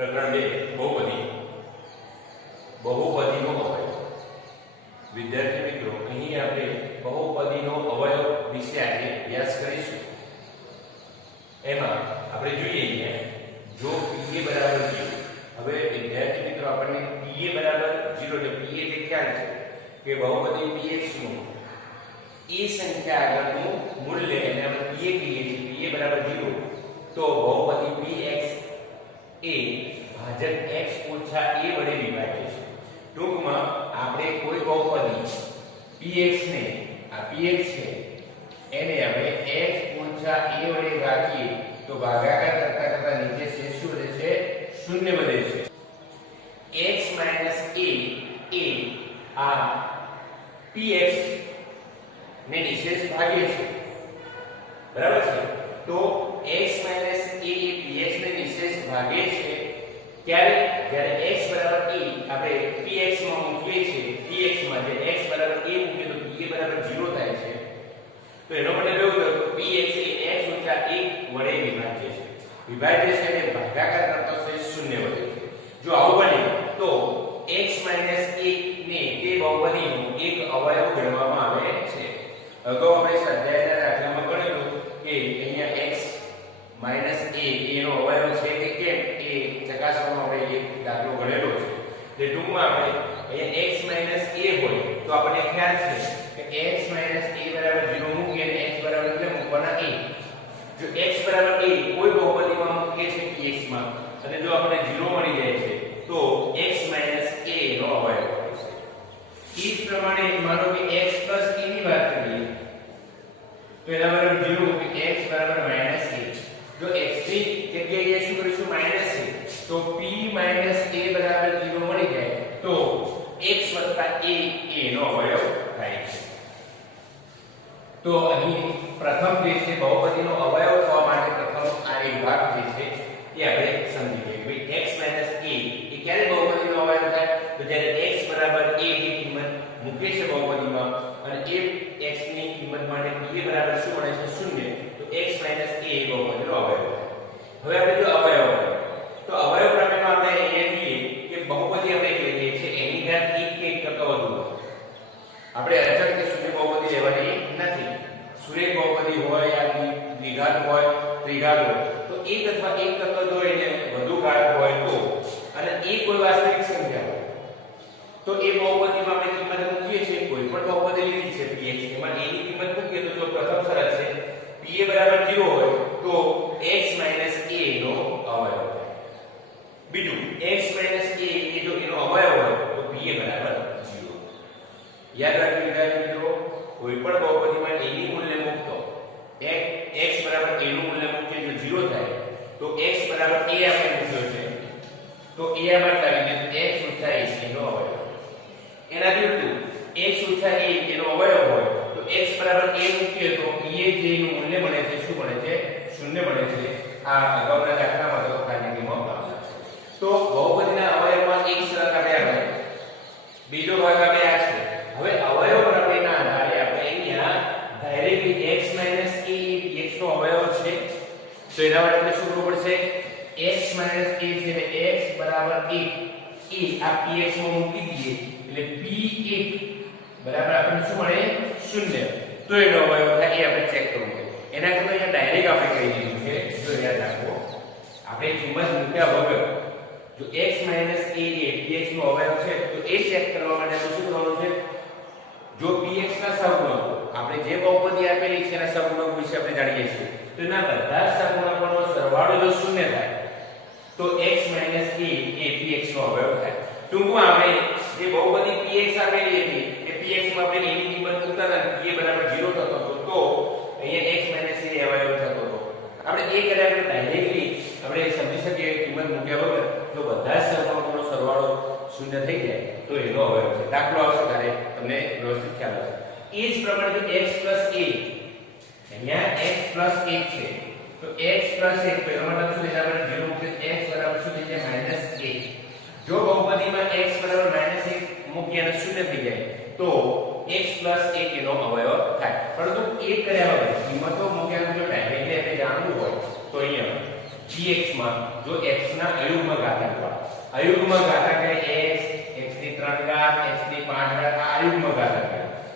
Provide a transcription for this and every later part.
પ્રકરણ 2 બહુપદીનો અવયવ. વિદ્યાર્થી મિત્રો, અહીં આપણે બહુપદીનો અવયવ વિશે આજે અભ્યાસ કરીશું. એમાં આપણે જોઈએ જો pa બરાબર 0. હવે વિદ્યાર્થી મિત્રો, આપણને pa બરાબર 0 એટલે pa એટલે ખ્યાલ છે કે બહુપદી px નું એ સંખ્યા આગળનું મૂલ્ય એને આપણે pa કહીએ છીએ. pa બરાબર 0 તો બહુપદી px એ ભાજક x ઓછા a વડે વિભાજ્ય છે. ટૂંકમાં આપણે કોઈ બહુપદી px ને આ px છે એને આપણે x ઓછા a વડે ભાગીએ તો ભાગાકાર કરતા કરતા નીચે શેષ શું રહે છે? શૂન્ય વધે છે. x a એ આ px ને નિશેષ ભાગે છે, બરાબર છે? તો x a એ px ને નિશેષ ભાગે છે ત્યારે જ્યારે x બરાબર a આપણે px માં મૂકીએ છીએ, px માં જે x બરાબર a મૂકીએ તો pa બરાબર 0 થાય છે. તો એનો મતલબ એવું થયો કે px એ x ઓછા 1 વડે વિભાજ્ય છે. વિભાજ્ય છે એટલે ભાગાકાર કરતા શેષ શૂન્ય વધે છે. જો આવું બને તો x 1 ને તે બહુપદીનો એક અવયવ ગણવામાં આવે છે. અગાઉ આપણે સ્વાધ્યાયના દાખલામાં ગણેલું કે અહીંયા x એનો અવયવ છે કે કેમ એ ચકાસવામાં આપણે એક દાખલો ગણેલો છે. તે ટૂંકમાં આપણે અહીંયા x a હોય તો આપણને ખ્યાલ છે કે x a બરાબર 0 મૂકીએ અને x બરાબર એટલે મૂકવાના a. જો x બરાબર a કોઈ બહુપદીમાં મૂકીએ છે px માં અને જો આપણને 0 મળી જાય છે તો x a નો અવયવ હોય છે. એ જ પ્રમાણે માનો કે x a ની વાત કરીએ તો એના બરાબર 0 મૂકી x બરાબર -a. જો x ની જગ્યાએ શું કરીશું? -a. તો p a બરાબર 0 મળી જાય તો x a નો અવયવ થાય છે. તો અહીં પ્રથમ જે છે બહુપદીનો અવયવ થવા માટે પ્રથમ આ એક ભાગ જે છે એ આપણે સમજી લઈએ કે x a એ ક્યારે બહુપદીનો અવયવ થાય? તો જ્યારે x બરાબર a ની કિંમત મૂકે છે બહુપદીમાં અને એ x ની કિંમત માટે p બરાબર શું મળે છે? 0. તો x a બહુપદીનો અવયવ. હવે આપણે જો અવયવ તો અવયવ પ્રમેયમાં આપણે અહીંયા જોઈએ કે બહુપદી આપણે લઈએ છીએ એની ઘાત 1 કે 1 કરતા વધુ. આપણે અચળ કે શૂન્ય બહુપદી લેવાની નથી. સુરેખ બહુપદી હોય યા દ્વિઘાત હોય ત્રિઘાત હોય તો 1 અથવા 1 કરતા જો એને વધુ ઘાત હોય તો અને એ કોઈ વાસ્તવિક સંખ્યા હોય તો એ બહુપદીમાં આપણે કિંમત મૂકીએ છીએ. કોઈ પણ બહુપદી લીધી છે px એમાં a ની કિંમત મૂકીએ તો જો પ્રથમ શરત છે pa બરાબર 0 હોય તો x a નો અવયવ થાય. બીજું x a એ જો એનો અવયવ હોય તો pa બરાબર 0. યાદ રાખજો વિદ્યાર્થી મિત્રો, કોઈ પણ બહુપદીમાં a ની મૂલ્ય મૂકતો x બરાબર a નું મૂલ્ય મૂકીએ જો 0 થાય તો x બરાબર a આપણે મૂક્યો છે તો a આપણે લાવીને x ઓછા a નો અવયવ. એના વિરુદ્ધ x ઓછા a એનો અવયવ હોય તો x બરાબર a મૂકીએ તો pa જે નું મૂલ્ય મળે છે શું મળે છે? 0 મળે છે. આ અગાઉના દાખલામાં તો ખાલી કિંમત આપે. તો બહુપદીના અવયવમાં એક શરત આપણે આવે, બીજો ભાગ આપણે આ છે. હવે અવયવ પ્રમેયના આધારે આપણે અહીંયા ડાયરેક્ટલી x a x નો અવયવ છે તો એના માટે આપણે શું કરવું પડશે? x a છે એટલે x બરાબર 1 એ આ px માં મૂકી દઈએ એટલે p1 બરાબર આપણને શું મળે? 0. તો એનો અવયવ થાય એ આપણે ચેક કરવું છે. એના કરતા અહીંયા ડાયરેક્ટ આપણે કહી દીધું છે. જો યાદ રાખો, આપણે કિંમત મૂક્યા વગર જો x a એ px નો અવયવ છે તો એ ચેક કરવા માટે શું કરવાનું છે? જો px ના સહગુણકો આપણે જે બહુપદી આપેલી છે એના સહગુણકો વિશે આપણે જાણીએ છીએ તો એના બધા સહગુણકોનો સરવાળો જો 0 થાય તો x a એ px નો અવયવ થાય. ટૂંકમાં આપણે જે બહુપદી px આપેલી હતી એ px માં આપણે a ની કિંમત મૂકતા હતા p બરાબર 0 થતો હતો તો અહીંયા x a અવયવ થતો હતો. આપણે એ કર્યા તો ડાયરેક્ટલી આપણે સમજી શકીએ કિંમત મૂક્યા વગર જો બધા સહગુણકોનો સરવાળો 0 થઈ જાય તો એનો અવયવ છે. દાખલો આવશે ત્યારે તમને વ્યવસ્થિત ખ્યાલ આવશે. એ જ પ્રમાણે x a અહીંયા x 1 છે તો x 1 પહેલો મતલબ શું? એના પર 0 મૂકીએ x બરાબર શું થઈ જાય? -1. જો બહુપદીમાં x બરાબર -1 મૂકીએ અને 0 થઈ જાય તો x 1 એનો અવયવ થાય. પરંતુ એ કર્યા વગર કિંમતો મૂક્યા વગર ડાયરેક્ટલી આપણે જાણવું હોય તો અહીંયા px માં જો x ના અયુગ્મ ઘાતાંક વાળા અયુગ્મ ઘાતાંક એટલે x ની 3 ઘાત x ની 5 ઘાત આ અયુગ્મ ઘાતાંક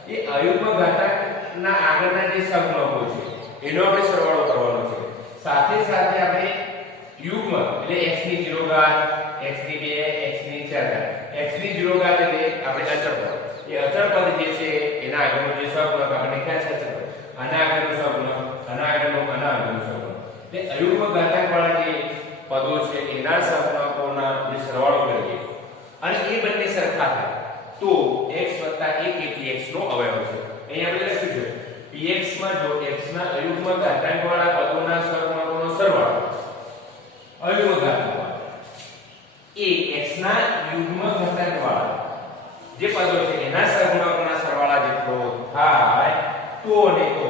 એ અયુગ્મ ઘાતાંક ના આગળના જે સહગુણકો છે એનો આપણે સરવાળો કરવાનો છે સાથે સાથે આપણે યુગ્મ એટલે x ની 0 ઘાત x ની 2 x ની 4 ઘાત x ની 0 ઘાત એટલે આપણે અચળ પદ એ અચળ પદ જે છે એના આગળનો જે સહગુણક આપણે ખ્યાલ છે અચળ પદ આના આગળનો સહગુણક આના આગળનો સહગુણક તે અયુગ્મ ઘાતાંક વાળા જે પદો છે એના સહગુણકોના જે સરવાળો કરીએ અને એ બંને સરખા થાય તો x + 1 એ px નો અવયવ છે અહીં આપણે લખ્યું છે px માં જો x ના અયુગ્મ ઘાતાંક વાળા પદોના સહગુણકોનો સરવાળો અયુગ્મ ઘાતાંક વાળા એ x ના યુગ્મ ઘાતાંક વાળા જે પદો છે એના સહગુણકોના સરવાળા જેટલો થાય તો ને તો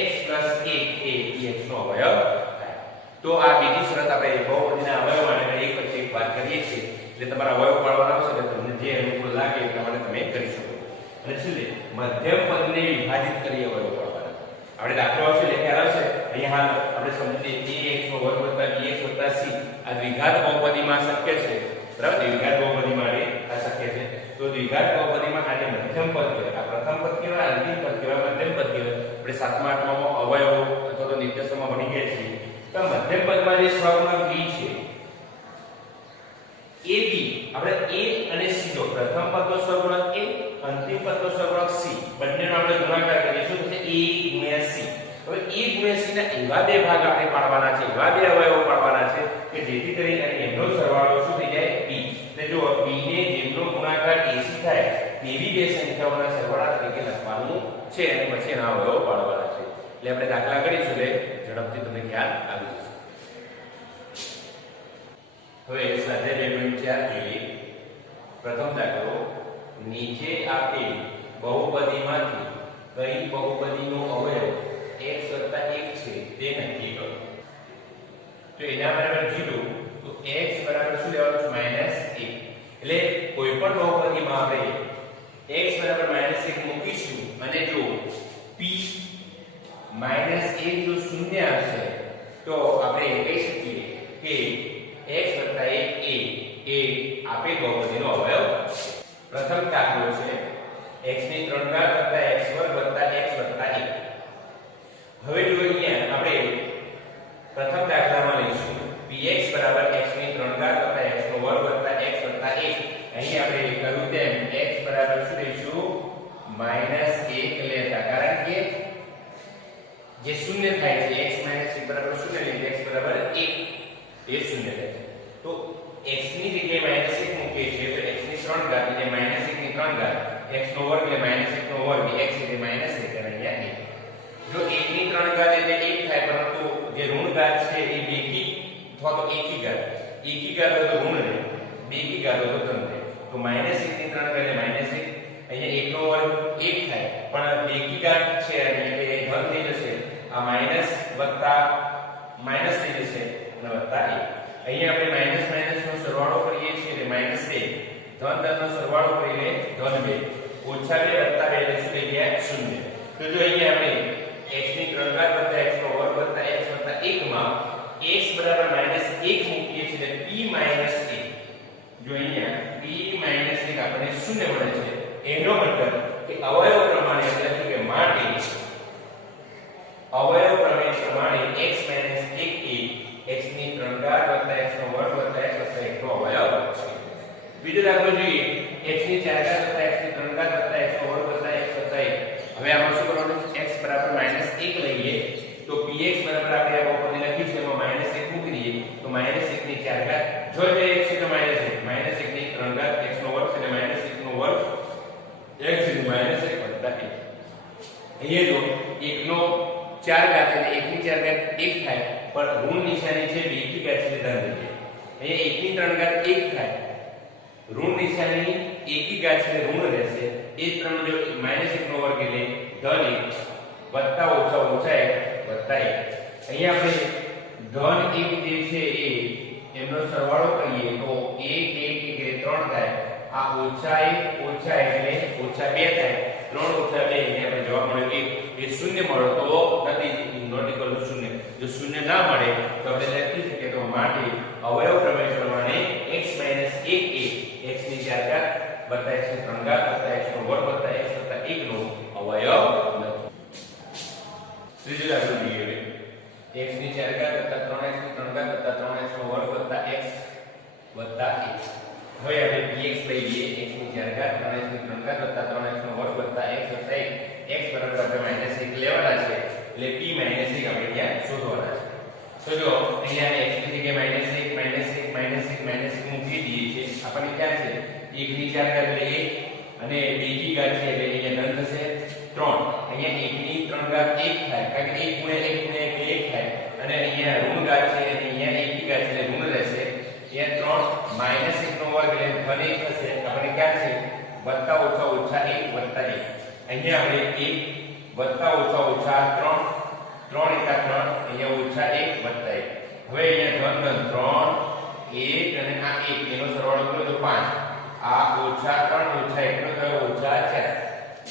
x + 1 એ px નો અવયવ થાય તો આ બીજી શરત આપણે બહુપદીના અવયવ માટે એક પછી એક વાત કરીએ છીએ એટલે તમારા અવયવ પાડવાના આવશે એટલે તમને જે અનુકૂળ લાગે એ પ્રમાણે તમે કરી શકો અને છેલ્લે મધ્યમ પદને વિભાજિત કરી અવયવ પાડવાના આપણે દાખલો આવશે એટલે ખ્યાલ આવશે અહીંયા હાલ આપણે સમજીએ ax નો વર્ગ + bx + c આ દ્વિઘાત બહુપદીમાં શક્ય છે બરાબર દ્વિઘાત બહુપદી માટે આ શક્ય છે તો દ્વિઘાત બહુપદીમાં આ જે મધ્યમ પદ છે આ પ્રથમ પદ કેવા અંતિમ પદ કેવા મધ્યમ પદ કેવા આપણે સાતમા આઠમામાં અવયવો અથવા તો નિત્યસમમાં ભણી ગયા છીએ તો મધ્યમ પદમાં જે સહગુણક b છે એ b આપણે a અને c નો પ્રથમ પદનો સહગુણક a અંતિમ પદનો સહગુણક c બંનેનો આપણે ગુણાકાર કરીશું તો a * c હવે a * c ના એવા બે ભાગ આપણે પાડવાના છે એવા બે અવયવો પાડવાના છે કે જેથી કરીને એમનો સરવાળો શું થઈ જાય b એટલે જો b ને જેમનો ગુણાકાર ac થાય તેવી બે સંખ્યાઓના સરવાળા તરીકે લખવાનું છે અને પછી એના અવયવો પાડવાના છે એટલે આપણે દાખલા કરીશું એટલે ઝડપથી તમને ખ્યાલ આવી જશે હવે સ્વાધ્યાય 2.4 જોઈએ પ્રથમ દાખલો નીચે આપેલ બહુપદીમાંથી કઈ બહુપદીનો અવયવ x + 1 છે તે નક્કી કરો તો એના બરાબર 0 તો x બરાબર શું લેવાનું છે -1 એટલે કોઈ પણ બહુપદીમાં આપણે x બરાબર -1 મૂકીશું અને જો p -1 જો શૂન્ય આવશે તો આપણે કહી શકીએ કે x + 1 એ આપેલ બહુપદીનો અવયવ પ્રથમ દાખલો છે x ની 3 ઘાત + x² + x + 1 હવે જો અહીંયા આપણે પ્રથમ દાખલામાં લઈશું px = x ની 3 ઘાત + x² + x + 1 અહીં આપણે કહ્યું તેમ x બરાબર શું લઈશું -1 લેતા કારણ કે જે શૂન્ય થાય છે x - 1 બરાબર શૂન્ય લઈએ x બરાબર 1 એ શૂન્ય થાય છે તો x ની જગ્યાએ -1 મૂકીએ છીએ તો x ની 3 ઘાત એટલે -1 ની 3 ઘાત x નો વર્ગ એટલે -1 નો વર્ગ x એટલે -1 એટલે અહીંયા 1 જો 1 ની 3 ઘાત એટલે 1 થાય પરંતુ જે ઋણ ઘાત છે એ બેકી અથવા તો એકી ઘાત હોય તો ઋણ રહે બેકી ઘાત હોય તો ધન રહે તો -1 ની 3 ઘાત એટલે -1 અહીંયા 1 નો વર્ગ 1 થાય પણ બેકી ઘાત છે એટલે ધન થઈ જશે આ માઈનસ વત્તા માઈનસ થઈ જશે અને વત્તા 1 અહીંયા આપણે માઈનસ નો સરવાળો કરીએ છીએ એટલે -2 ધન ધન નો સરવાળો કરીને ધન 2 ઓછા 2 વત્તા 2 એટલે શું થઈ ગયા 0 તો જો અહીંયા આપણે x ની 3 ઘાત + x નો વર્ગ + x + 1 માં x બરાબર -1 મૂકીએ છીએ એટલે p - 1 જો અહીંયા p - 1 આપણને 0 મળે છે એનો મતલબ કે અવયવ પ્રમાણે એટલે કે માટે અવયવ પ્રમેય પ્રમાણે x - 1 એ x ની 3 ઘાત + x નો વર્ગ + x + 1 નો અવયવ છે બીજો દાખલો જોઈએ x ની 4 ઘાત + x ની 3 ઘાત + x નો વર્ગ + x + 1 હવે આમાં શું કરવાનું છે x બરાબર -1 લઈએ તો px બરાબર આપણે આ બહુપદી લખી છે એમાં -1 મૂકી દઈએ તો -1 ની 4 ઘાત જો તે x છે તો -1 -1 ની 3 ઘાત x નો વર્ગ એટલે -1 નો વર્ગ x * -1 + 1 અહીંયા જો 1 નો 4 ઘાત એટલે 1 ની 4 ઘાત 1 થાય પણ ઋણ નિશાની છે બેકી ઘાત છે ધન છે અહીંયા 1 ની 3 ઘાત 1 થાય ઋણ નિશાની એકી ઘાત છે ઋણ રહેશે એ જ પ્રમાણે જો -1 નો વર્ગ એટલે ધન 1 વત્તા ઓછા ઓછા 1 વત્તા 1 અહીંયા આપણે ધન 1 જે છે એ એમનો સરવાળો કરીએ તો 1 1 એટલે 3 થાય આ ઓછા 1 ઓછા એટલે ઓછા 2 થાય 3 ઓછા 2 એટલે આપણે જવાબ મળ્યો 1 એ શૂન્ય મળ્યો તો નથી નોટ ઇક્વલ ટુ 0 જો શૂન્ય ના મળે તો આપણે લખી શકીએ માટે અવયવ પ્રમેય પ્રમાણે x - 1 એ x ની 4 ઘાત વત્તા x ની 3 ઘાત વત્તા x નો વર્ગ વત્તા x વત્તા 1 નો અવયવ નથી. ત્રીજો દાખલો જોઈએ. x ની 4 ઘાત વત્તા 3x ની 3 ઘાત વત્તા 3x નો વર્ગ વત્તા x વત્તા 1. હવે આપણે px લઈ લઈએ. x ની 4 ઘાત 3x ની 3 ઘાત વત્તા 3x નો વર્ગ વત્તા x વત્તા 1. x બરાબર આપણે -1 લેવાના છે એટલે p - 1 આપણે ત્યાં શોધવાના છે. તો જો અહીંયા x ની જગ્યાએ -1 મૂકી દઈએ છે. આપણને ક્યાં છે 1 ની 4 ઘાત એટલે 1 અને 2 ની ઘાત છે એટલે અહીંયા ધન થશે 3. અહીંયા 1 ની 3 ઘાત 1 થાય કારણ કે 1 * 1 = 1 થાય અને અહીંયા ઋણ ઘાત છે અને અહીંયા 1 ની ઘાત છે એટલે ઋણ રહેશે. અહીંયા 3 -1 નો વર્ગ એટલે ધન 1 થશે. આપણને ક્યાં છે વત્તા ઓછા ઓછા 1 વત્તા 1. અહીંયા આપણે 1 વત્તા ઓછા ઓછા 3 3 * 3 અહીંયા ઓછા 1 વત્તા 1. હવે અહીંયા ધન 3 1 અને આ 1 એનો સરવાળો કરો તો 5. આ ઓછા 3 ઓછા 1 નો થયો ઓછા 4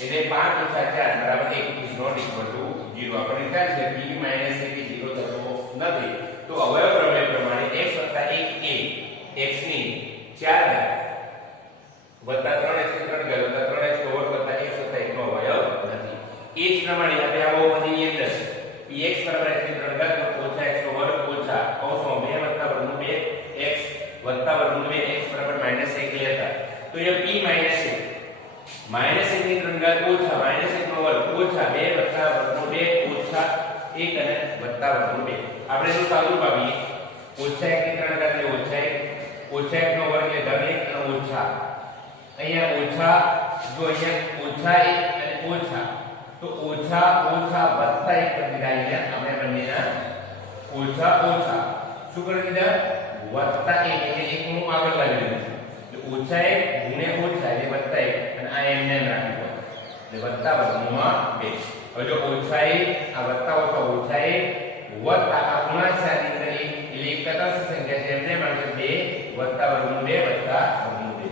એટલે 5 ઓછા 4 બરાબર 1 is not equal to 0. આપણે ક્યાં છે p - 1 એ 0 થતો નથી. તો અવયવ પ્રમેય પ્રમાણે x વત્તા 1 એ x ની 4 ઘાત વત્તા 3x ની 3 ઘાત વત્તા 3x નો વર્ગ વત્તા x વત્તા 1 નો અવયવ નથી. એ જ પ્રમાણે આપણે આ બહુપદીની અંદર px બરાબર x ની 3 ઘાત ઓછા x નો વર્ગ ઓછા કૌંસમાં 2 વત્તા વર્ગમૂળ 2 x વત્તા વર્ગમૂળ 2 x બરાબર -1 લેતા તો એ p - 1 -1 ની 3 ઘાત ઓછા -1 નો વર્ગ ઓછા 2 વત્તા વર્ગમૂળ 2 ઓછા 1 અને વત્તા વર્ગમૂળ 2. આપણે એનું સાદું પાડીએ. ઓછા 1 ની 3 ઘાત એટલે ઓછા 1 ઓછા 1 નો વર્ગ એટલે ધન 1 અને ઓછા અહીંયા ઓછા જો અહીંયા ઓછા 1 અને ઓછા તો ઓછા ઓછા વત્તા 1 કરી દીધા. અહીંયા આપણે બંનેના ઓછા ઓછા શું કરી દીધા વત્તા 1 એટલે 1 નું આગળ લાવી દીધું. એટલે ઓછા 1 ગુણ્યા ઓછા એટલે વત્તા 1 અને આ એમને રાખી દો એટલે વત્તા વર્ગમૂળમાં 2. હવે જો ઓછા 1 આ વત્તા ઓછા ઓછા 1 વત્તા આ ગુણાકારની અંદર 1 એટલે એક તટસ્થ સંખ્યા છે એમને મળશે 2 વત્તા વર્ગમૂળ 2 વત્તા વર્ગમૂળ 2.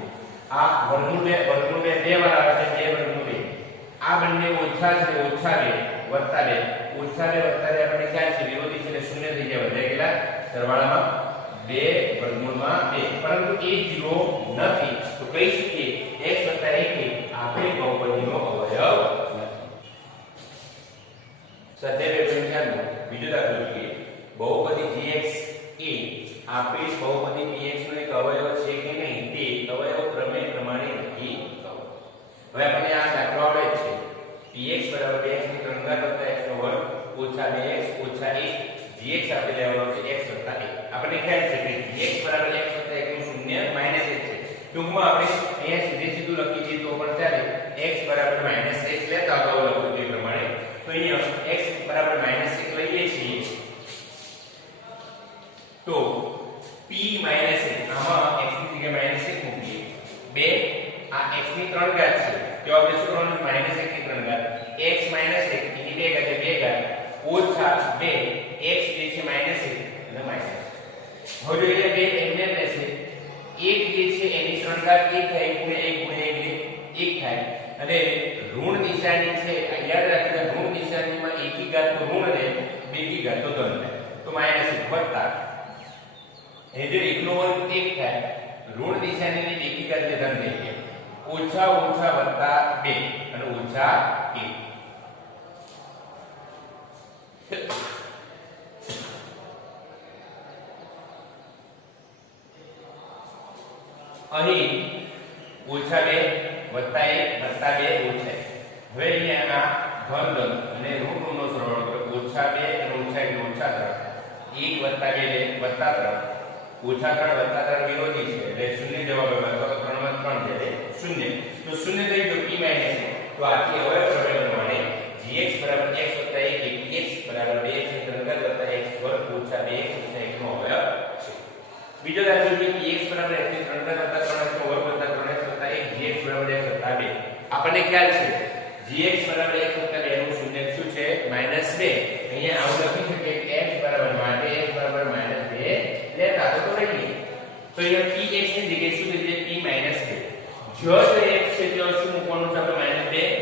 આ વર્ગમૂળ 2 બે વાર આવે છે 2 વર્ગમૂળ 2. આ બંને ઓછા છે ઓછા 2 વત્તા 2 ઓછા 2 વત્તા 2 આપણે ક્યાં છે વિરોધી છે એટલે શૂન્ય થઈ જાય વધે કેટલા સરવાળામાં 2 વર્ગમૂળમાં 2 પરંતુ એ 0 નથી તો કહી શકીએ x + 1 એ આપેલ બહુપદીનો અવયવ નથી. સ્વાધ્યાય 2.4 બીજો દાખલો જોઈએ. બહુપદી gx એ આપેલ બહુપદી px નો એક અવયવ છે કે નહીં તે અવયવ પ્રમેય પ્રમાણે નક્કી કરો. હવે આપણે આ દાખલો આવડે છે. px બરાબર 2x ની 3 ઘાત વત્તા x નો વર્ગ ઓછા 2x ઓછા 1 gx આપણે લેવાનો છે x વત્તા 1. આપણે ખ્યાલ છે કે gx બરાબર x વત્તા 1 નું શૂન્ય -1 છે. ટૂંકમાં આપણે અહીંયા સીધું લખી દઈએ તો પણ ચાલે. x બરાબર -1 લેતા અગાઉ લખ્યું તે પ્રમાણે તો અહીંયા x બરાબર -1 લઈએ છીએ તો p - 1 આમાં x ની જગ્યાએ -1 મૂકીએ. 2 આ x ની 3 ઘાત છે તો આપણે શું કરવાનું -1 ની 3 ઘાત x - 1 એની 2 ઘાત 2 ઘાત ઓછા 2 x જે છે -1 એટલે માઈનસ. હવે જો એ 2 એમને રહેશે 1 જે છે એની 3 ઘાત 1 થાય ગુણ્યા 1 ગુણ્યા 1 થાય અને ઋણ નિશાની છે યાદ રાખજો ઋણ નિશાનીમાં 1 ની ઘાત તો ઋણ રહે 2 ની ઘાત તો ધન રહે તો -1 વત્તા એ જે 1 નો વર્ગ 1 થાય ઋણ નિશાનીની 2 ની ઘાત ધન થઈ જાય ઓછા ઓછા વત્તા 2 અને ઓછા 1. અહીં ઓછા 2 વત્તા 1 વત્તા 2 ઓછા 1. હવે અહીંયા આ ધન અને ઋણ નો સરવાળો કરો ઓછા 2 અને ઓછા 1 ઓછા 3 1 વત્તા 2 વત્તા 3 ઓછા 3 વત્તા 3 વિરોધી છે એટલે શૂન્ય જવાબ આવે તો 3 માં 3 જાય શૂન્ય. તો શૂન્ય થઈ ગયો p - 1 તો આથી અવયવ પ્રમેય પ્રમાણે gx બરાબર x વત્તા 1 એ px બરાબર 2x ની 3 ઘાત વત્તા x વર્ગ ઓછા 2x વત્તા 1 નો અવયવ છે. બીજો દાખલો છે px બરાબર x ની 3 ઘાત વત્તા 3x નો વર્ગ વત્તા 3x વત્તા 1 gx બરાબર x વત્તા 2. આપણને ખ્યાલ છે gx બરાબર x વત્તા 2 નું શૂન્ય શું છે -2. અહીંયા આવું લખી શકીએ કે x બરાબર માટે x બરાબર -2 લેતા તો લઈએ તો અહીંયા px ની જગ્યાએ શું થઈ જાય p - 2. જો x છે તો શું મૂકવાનું છે આપણે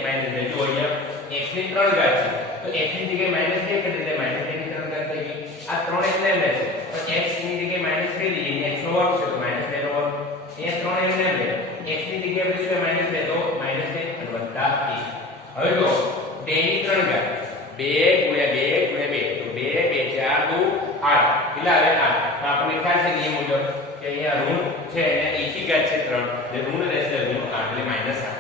-2 જો અહીંયા x ની 3 ઘાત છે તો x ની જગ્યાએ -2 કરી દે -2 ની 3 ઘાત થઈ ગઈ આ 3x ને લેશે તો x ની જગ્યાએ -3 લઈએ x નો વર્ગ છે તો -2 નો વર્ગ અહીંયા 3 એમને લે x ની જગ્યાએ આપણે શું -2 તો -2 અને વત્તા 1 હવે જો 2 ની 3 ઘાત 2 ગુણ્યા 2 ગુણ્યા 2 તો 2 2 4 2 8 કેટલા આવે 8 આપણને ખ્યાલ છે નિયમ મુજબ કે અહીંયા ઋણ છે અને એકી ઘાત છે 3 એટલે ઋણ રહેશે ઋણ 8 એટલે -8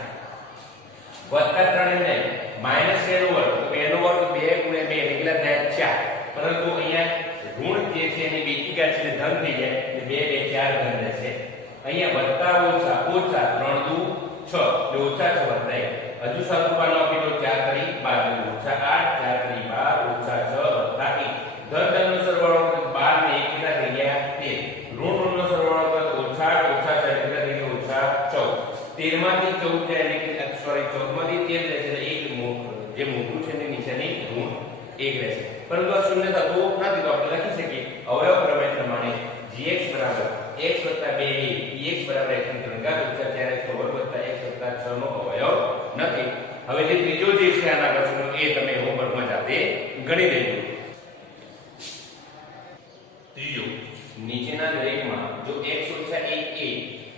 વત્તા 3 એમ નહીં -2 નો વર્ગ તો 2 નો વર્ગ 2 ગુણ્યા 2 એટલે કેટલા થાય 4 પરંતુ અહીંયા ઋણ જે છે એની બેકી ઘાત છે ધન થઈ જાય એટલે 2 2 4 ધન રહેશે અહીંયા વત્તા ઓછા ઓછા 3 દુ 6 એટલે ઓછા 6 વત્તા 1 હજુ સદરૂપાનો આપી દો 4 3 12 ઓછા 8 4 3 12 ઓછા 6 વત્તા 1 ધન ધન નો સરવાળો 12 ને 1 કેટલા થઈ ગયા 13 ઋણ ઋણ નો સરવાળો કરો ઓછા ઓછા 4 કેટલા થઈ ગયા ઓછા 14 13 માંથી 14 જાય એટલે સોરી 14 માંથી 13 રહેશે એટલે એક જે મોટું છે એની નીચેની ઋણ 1 રહેશે પરંતુ આ શૂન્ય થતું નથી તો આપણે લખી શકીએ અવયવ પ્રમેય પ્રમાણે gx બરાબર x 2 px બરાબર x ની 3 ઘાત ઓછા 4x નો વર્ગ વત્તા x 6 નો અવયવ નથી હવે જે ત્રીજો જે છે આના પ્રશ્નો એ તમે હોમવર્કમાં જાતે ગણી લેજો ત્રીજો નીચેના દરેકમાં જો x 1 એ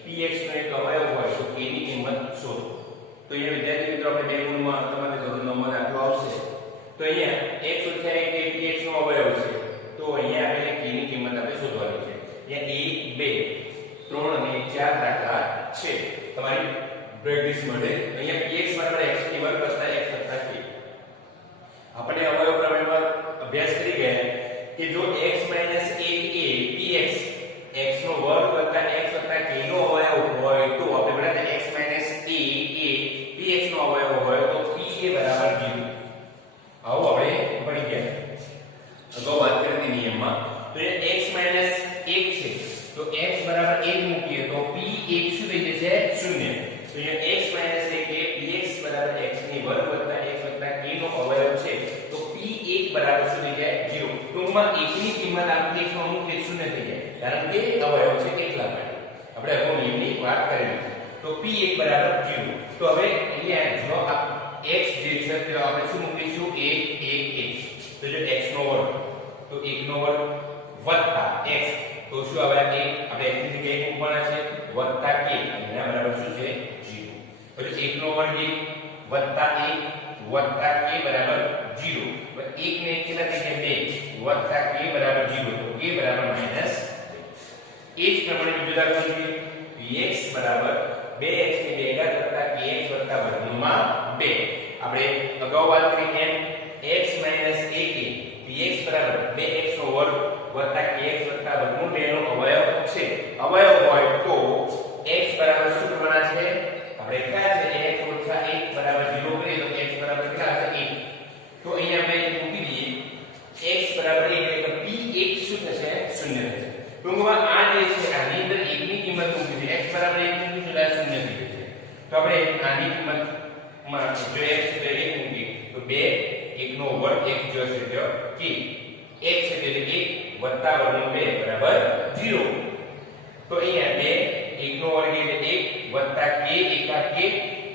px નો એક અવયવ હોય તો k ની કિંમત શોધો તો અહીંયા વિદ્યાર્થી મિત્રો આપણે બે ગુણમાં તમારે ધોરણ 9 માં દાખલો આવશે તો અહીંયા x 1 એ px નો અવયવ છે તો અહીંયા આપણે k ની કિંમત આપણે શોધવાની છે અહીંયા 1 2 3 અને 4 દાખલા છે તમારી પ્રેક્ટિસ માટે અહીંયા px બરાબર x ની વર્ગ વત્તા x વત્તા k આપણે અવયવ પ્રમેયમાં અભ્યાસ કરી ગયા કે જો x 1 એ px x નો વર્ગ વત્તા x વત્તા k નો અવયવ હોય તો આપણે બરાબર x એ px નો અવયવ હોય તો p એ બરાબર 0 આવો આપણે ભણી ગયા અગાઉ વાત કરી નિયમમાં તો એ x 1 છે તો x બરાબર 1 મૂકીએ તો p 1 શું થઈ જશે 0 તો અહીંયા x 1 એ px બરાબર x ની વર્ગ વત્તા x વત્તા k નો અવયવ છે તો p 1 બરાબર શું થઈ જાય 0 ટૂંકમાં 1 ની કિંમત આપણે x માં મૂકીએ 0 થઈ જાય કારણ કે અવયવ છે એટલા માટે આપણે અગાઉ નિયમની વાત કરેલી તો p1 બરાબર 0 તો હવે અહીંયા જો આ x જે છે તે આપણે શું મૂકીશું 1 1 1 તો જો x નો વર્ગ તો 1 નો વર્ગ વત્તા x તો શું આવે 1 આપણે x ની જગ્યાએ મૂકવાના છે વત્તા k એના બરાબર શું છે 0 તો 1 નો વર્ગ 1 વત્તા 1 વત્તા k બરાબર 0 તો 1 ને 1 કેટલા થઈ ગયા 2 વત્તા k બરાબર 0 તો k બરાબર -2 એ જ પ્રમાણે બીજો દાખલો જોઈએ px બરાબર 2x ની 2 ઘાત વત્તા kx વત્તા વર્ગમૂળમાં 2 આપણે અગાઉ વાત કરી એમ x - 1 px બરાબર 2x નો વર્ગ વત્તા kx વત્તા વર્ગમૂળ 2 નો અવયવ છે અવયવ હોય તો x બરાબર શું કરવાના છે આપણે ખ્યાલ છે x - 1 બરાબર 0 કરીએ તો x બરાબર કેટલા હશે 1 તો અહીંયા આપણે મૂકી દઈએ x બરાબર 1 એટલે p1 શું થશે 0 થશે ટૂંકમાં આ જે છે આની અંદર 1 ની કિંમત મૂકી છે x બરાબર 1 મૂકી તો 0 થઈ જશે તો આપણે આની કિંમતમાં જો x એટલે 1 મૂકી તો 2 1 નો વર્ગ 1 જો છે તો k x એટલે 1 વત્તા વર્ગમૂળ 2 બરાબર 0 તો અહીંયા 2 1 નો વર્ગ એટલે 1 વત્તા k એકા k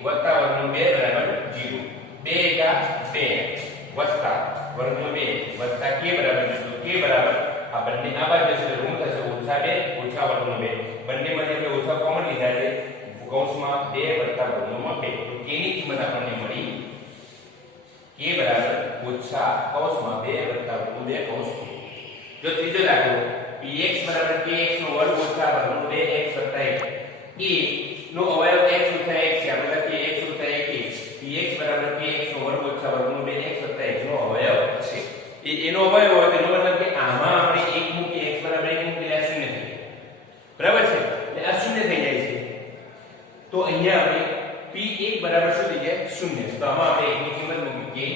વત્તા વર્ગમૂળ 2 બરાબર 0 2 એકા 2 વત્તા વર્ગમૂળ 2 વત્તા k બરાબર 0 તો k બરાબર આ બંને આ બાજુ છે ઋણ થશે -2 ઓછા વર્ગમૂળ 2 બંનેમાંથી આપણે ઓછા કોમન લીધા છે કૌંસમાં 2 વત્તા વર્ગમૂળ 2 તો k ની કિંમત આપણને મળી k બરાબર ઓછા કૌંસમાં 2 વત્તા વર્ગમૂળ 2 કૌંસ જો ત્રીજો દાખલો px બરાબર kx નો વર્ગ ઓછા વર્ગમૂળ 2x વત્તા 1 એ નો અવયવ x ઓછા 1 છે આપણે લખીએ x ઓછા 1 px બરાબર kx નો વર્ગ ઓછા વર્ગમૂળ 2x વત્તા 1 નો અવયવ છે એનો અવયવ હોય તેનો મતલબ કે આમાં આપણે 1 મૂકી x બરાબર 1 મૂકી એટલે 0 થઈ જાય બરાબર છે એટલે આ 0 થઈ જાય છે તો અહીંયા આપણે p1 બરાબર શું થઈ જાય 0 તો આમાં આપણે 1 ની કિંમત મૂકી કે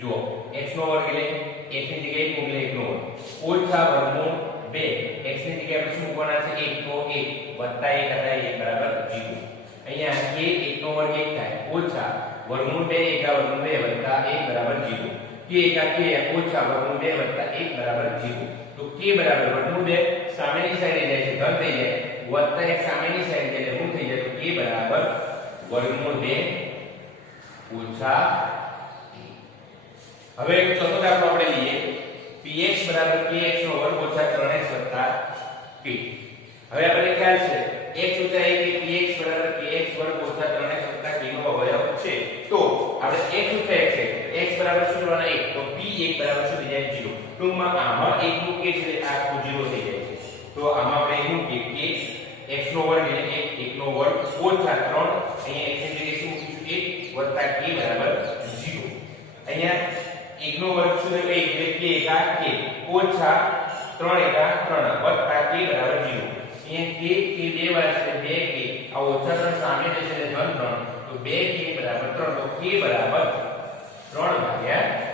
જુઓ x નો વર્ગ એટલે x ની જગ્યાએ મૂકી 1 નો વર્ગ ઓછા વર્ગમૂળ 2 x ની જગ્યાએ આપણે શું મૂકવાના છે 1 તો 1 વત્તા 1 હતા 1 બરાબર 0 અહીંયા k 1 નો વર્ગ 1 થાય ઓછા વર્ગમૂળ 2 એકા વર્ગમૂળ 2 વત્તા 1 બરાબર 0 k એકા k ઓછા વર્ગમૂળ 2 વત્તા 1 બરાબર 0 તો k બરાબર વર્ગમૂળ 2 સામેની સાઈડે જાય છે ધન થઈ જાય વત્તા 1 સામેની સાઈડે જાય ઋણ થઈ જાય તો k બરાબર વર્ગમૂળ 2 ઓછા 1 હવે ચોથો દાખલો આપણે લઈએ px બરાબર kx નો વર્ગ ઓછા 3x વત્તા k. હવે આપણને ખ્યાલ છે x ઊંચા a કે px બરાબર kx વર્ગ ઓછા 3x વત્તા k નો અવયવ છે. તો આપણે x ઊંચા x છે x બરાબર શું લેવાના 1 તો p1 બરાબર શું થઈ જાય 0. ટૂંકમાં આમાં 1 મૂકીએ છે આ આખું 0 થઈ જાય છે. તો આમાં આપણે 1 મૂકીએ કે x નો વર્ગ એટલે 1 નો વર્ગ ઓછા 3 અહીંયા x ની જગ્યાએ શું મૂકીશું 1 વત્તા k બરાબર 0. અહીંયા 1 નો વર્ગ શું થાય 1 એટલે k એકા k ઓછા 3 એકા 3 વત્તા k બરાબર 0. અહીંયા k બે વાર છે 2k આ ઓછા 3 સામે જશે એટલે ધન 3 તો 2k બરાબર 3 તો k બરાબર 3 ભાગ્યા